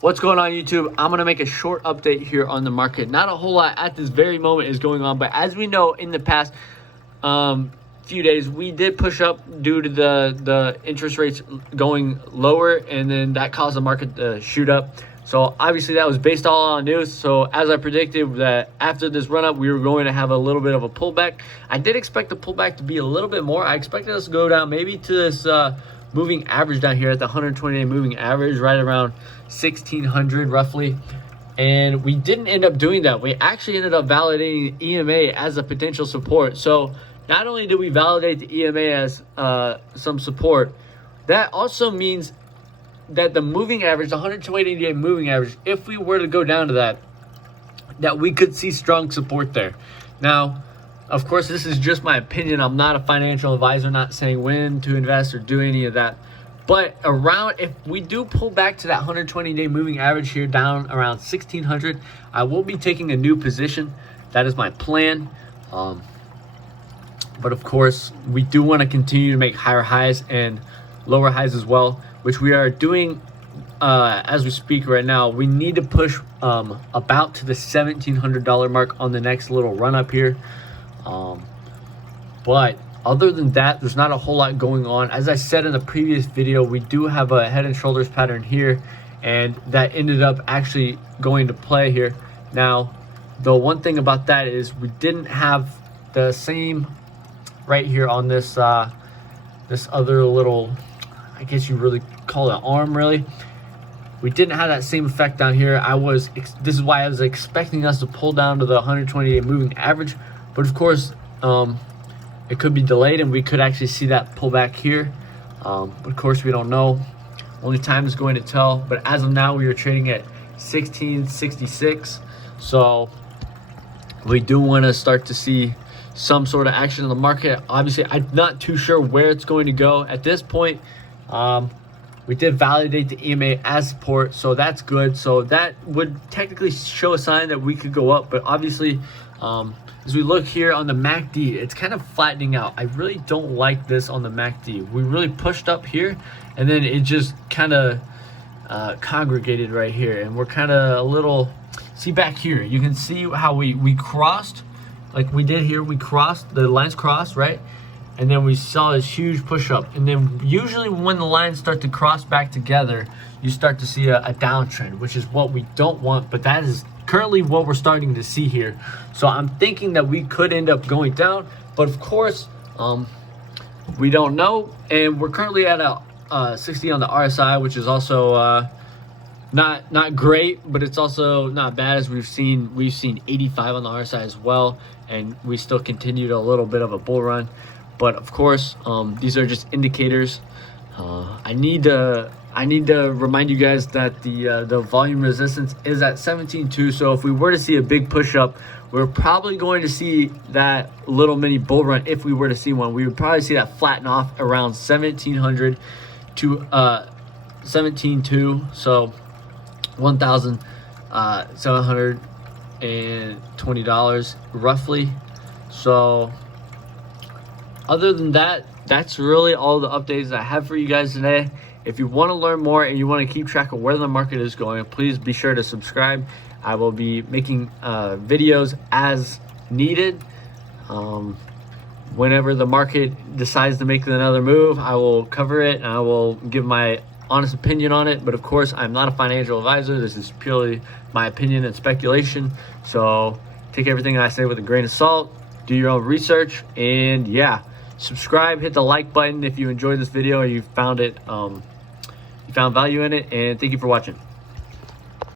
What's going on, YouTube? I'm going to make a short update here on the market. Not a whole lot at this very moment is going on, but as we know, in the past few days, we did push up due to the interest rates going lower, and then that caused the market to shoot up. So obviously that was based all on news. So as I predicted, that after this run up, we were going to have a little bit of a pullback. I did expect the pullback to be a little bit more. I expected us to go down maybe to this moving average down here at the 120-day moving average, right around 1600 roughly. And we didn't end up doing that. We actually ended up validating EMA as a potential support. So not only did we validate the EMA as some support, that also means that the moving average, the 120-day moving average, if we were to go down to that we could see strong support there. Now, of course, this is just my opinion. I'm not a financial advisor, not saying when to invest or do any of that. But if we do pull back to that 120-day moving average here down around 1600, I will be taking a new position. That is my plan. But of course, we do want to continue to make higher highs and lower highs as well, which we are doing as we speak right now. We need to push about to the $1,700 mark on the next little run up here. But other than that, there's not a whole lot going on. As I said in the previous video, we do have a head and shoulders pattern here, and that ended up actually going to play here. Now, the one thing about that is we didn't have the same right here on this this other little, I guess you really call it arm, really. We didn't have that same effect down here. This is why I was expecting us to pull down to the 120-day moving average, but of course it could be delayed and we could actually see that pull back here. But of course we don't know. Only time is going to tell. But as of now, we are trading at 1666. So we do want to start to see some sort of action in the market. Obviously, I'm not too sure where it's going to go at this point. We did validate the EMA as support, so that's good. So that would technically show a sign that we could go up. But obviously, as we look here on the MACD, it's kind of flattening out. I really don't like this on the MACD. We really pushed up here, and then it just kind of congregated right here. And we're kind of a little, see back here, you can see how we crossed, like we did here. We crossed, the lines crossed, right? And then we saw this huge push up. And then usually when the lines start to cross back together, you start to see a downtrend, which is what we don't want, but that is currently what we're starting to see here. So I'm thinking that we could end up going down, but of course, we don't know. And we're currently at a 60 on the RSI, which is also not great, but it's also not bad. As we've seen 85 on the RSI as well, and we still continued a little bit of a bull run. But of course, these are just indicators. I need to remind you guys that the volume resistance is at 17.2. So if we were to see a big push up, we're probably going to see that little mini bull run. If we were to see one, we would probably see that flatten off around 1700 to 17.2. So $1,720 roughly. So other than that, that's really all the updates I have for you guys today. If you want to learn more and you want to keep track of where the market is going, please be sure to subscribe. I will be making videos as needed. Whenever the market decides to make another move, I will cover it and I will give my honest opinion on it. But of course, I'm not a financial advisor. This is purely my opinion and speculation. So take everything I say with a grain of salt. Do your own research, and yeah, subscribe, hit the like button if you enjoyed this video or you found value in it, and thank you for watching.